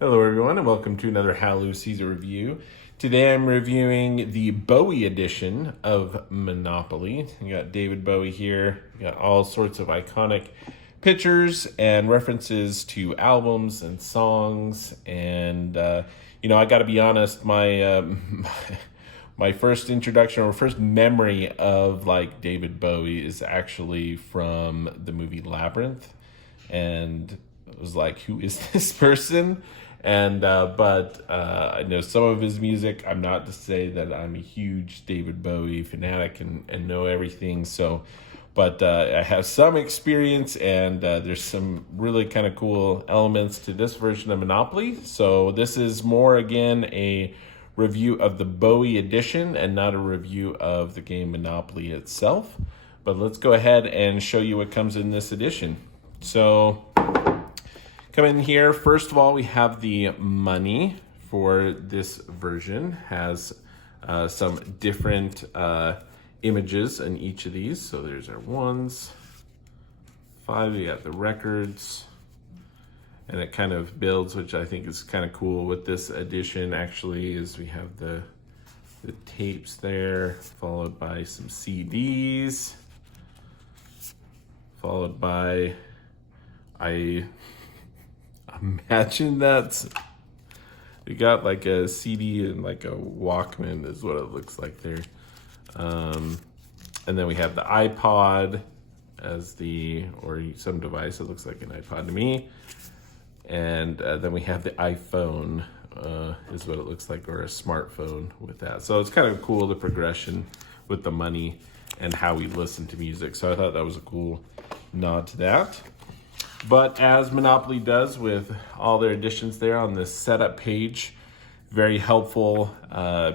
Hello everyone and welcome to another Hallelujah Caesar review. Today I'm reviewing the Bowie edition of Monopoly. You got David Bowie here. You got all sorts of iconic pictures and references to albums and songs. And I got to be honest, my my first introduction or first memory of like David Bowie is actually from the movie Labyrinth, and it was like, who is this person? And but I know some of his music. I'm not to say that I'm a huge David Bowie fanatic and know everything. So, but I have some experience, and there's some really kind of cool elements to this version of Monopoly. So this is more, again, a review of the Bowie edition and not a review of the game Monopoly itself. But let's go ahead and show you what comes in this edition. So come in here. First of all, we have the money for this version. Has some different images in each of these. So there's our 1s, 5. We got the records, and it kind of builds, which I think is kind of cool with this edition. Actually, is we have the tapes there, followed by some CDs, followed by imagine that we got like a CD and like a Walkman is what it looks like there. And then we have the iPod as or some device that looks like an iPod to me. And then we have the iPhone is what it looks like, or a smartphone with that. So it's kind of cool, the progression with the money and how we listen to music. So I thought that was a cool nod to that. But as Monopoly does with all their additions there on this setup page, very helpful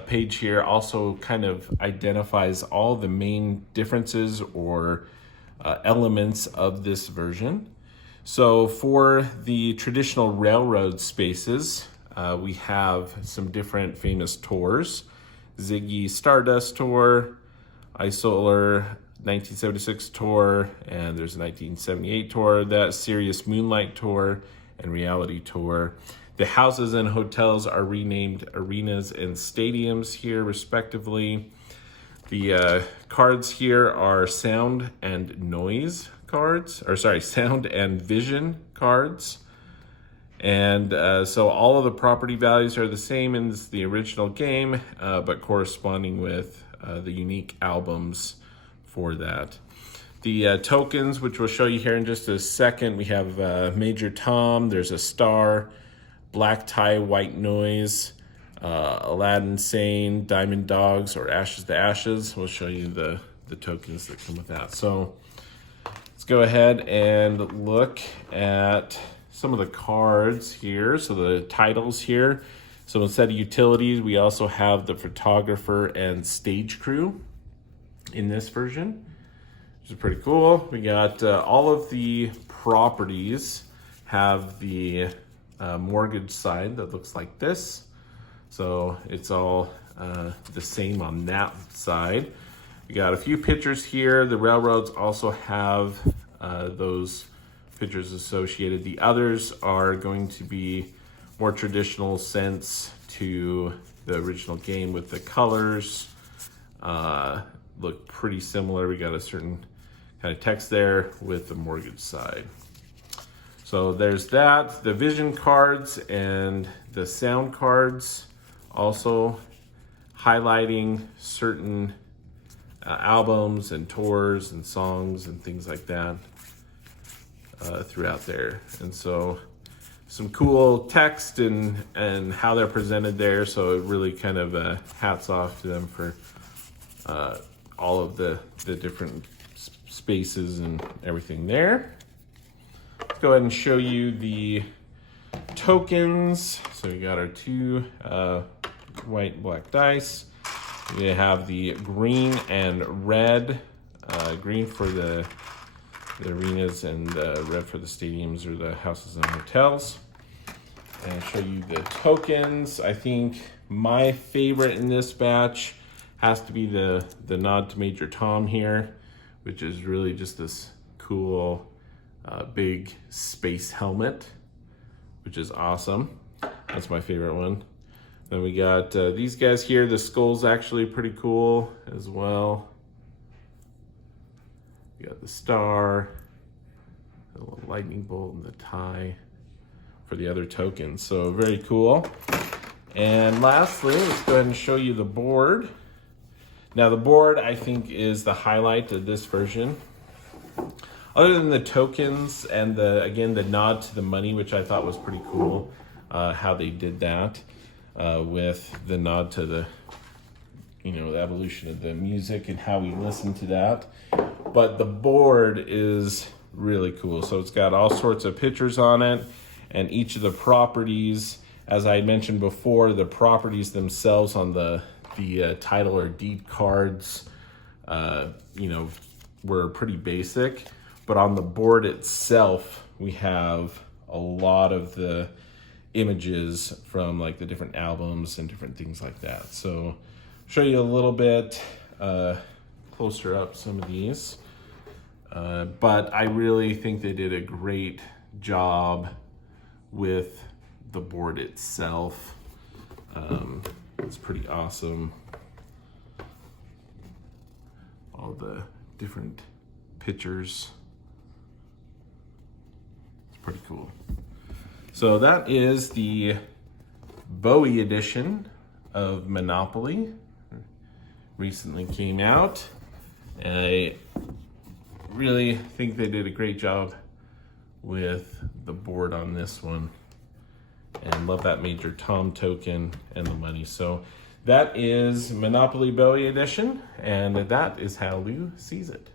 page here. Also kind of identifies all the main differences or elements of this version. So for the traditional railroad spaces, we have some different famous tours. Ziggy Stardust Tour, Isolar 1976 tour, and there's a 1978 tour, that Sirius Moonlight tour, and Reality tour. The houses and hotels are renamed arenas and stadiums here, respectively. The cards here are sound and noise cards, sound and vision cards. And so all of the property values are the same as the original game, but corresponding with the unique albums for that. The tokens, which we'll show you here in just a second, we have Major Tom, there's a star, Black Tie, White Noise, Aladdin Sane, Diamond Dogs, or Ashes to Ashes. We'll show you the tokens that come with that. So let's go ahead and look at some of the cards here. So the titles here. So instead of utilities, we also have the photographer and stage crew in this version, which is pretty cool. We got all of the properties have the mortgage side that looks like this. So it's all the same on that side. We got a few pictures here. The railroads also have those pictures associated. The others are going to be more traditional sense to the original game with the colors. Look pretty similar. We got a certain kind of text there with the mortgage side. So there's that. The vision cards and the sound cards also highlighting certain albums and tours and songs and things like that throughout there. And so some cool text and how they're presented there. So it really kind of hats off to them for all of the different spaces and everything there. Let's go ahead and show you the tokens. So we got our 2 white and black dice. We have the green and red. Green for the arenas and red for the stadiums or the houses and hotels. And show you the tokens. I think my favorite in this batch has to be the nod to Major Tom here, which is really just this cool big space helmet, which is awesome. That's my favorite one. Then we got these guys here. The skull's actually pretty cool as well. We got the star, a little lightning bolt, and the tie for the other tokens. So very cool. And lastly, let's go ahead and show you the board. Now the board, I think, is the highlight of this version. Other than the tokens and again, the nod to the money, which I thought was pretty cool, how they did that with the nod to the, the evolution of the music and how we listen to that. But the board is really cool. So it's got all sorts of pictures on it, and each of the properties, as I had mentioned before, the properties themselves on the title or deed cards, were pretty basic. But on the board itself, we have a lot of the images from like the different albums and different things like that. So I'll show you a little bit closer up some of these. But I really think they did a great job with the board itself. It's pretty awesome. All the different pictures. It's pretty cool. So that is the Bowie edition of Monopoly. Recently came out. And I really think they did a great job with the board on this one. And love that Major Tom token and the money. So that is Monopoly Bowie edition, and that is how Lou sees it.